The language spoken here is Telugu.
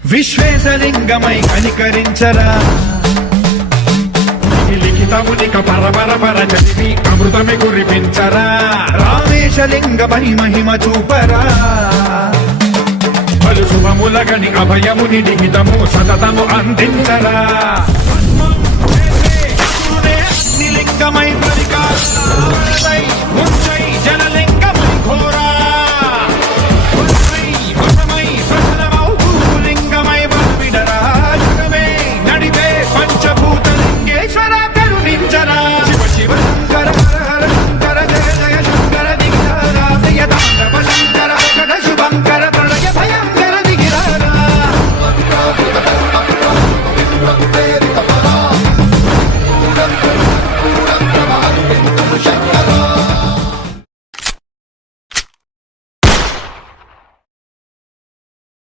విశ్వేశలింగమై కనికరించరా లిఖితమునిక పరపర చదివి అమృతమి కురిపించరా రామేశలింగమై మహిమ చూపరా పలు శుభములగని అభయముని లిఖితము సతతము అందించరా లింగమై పరికారై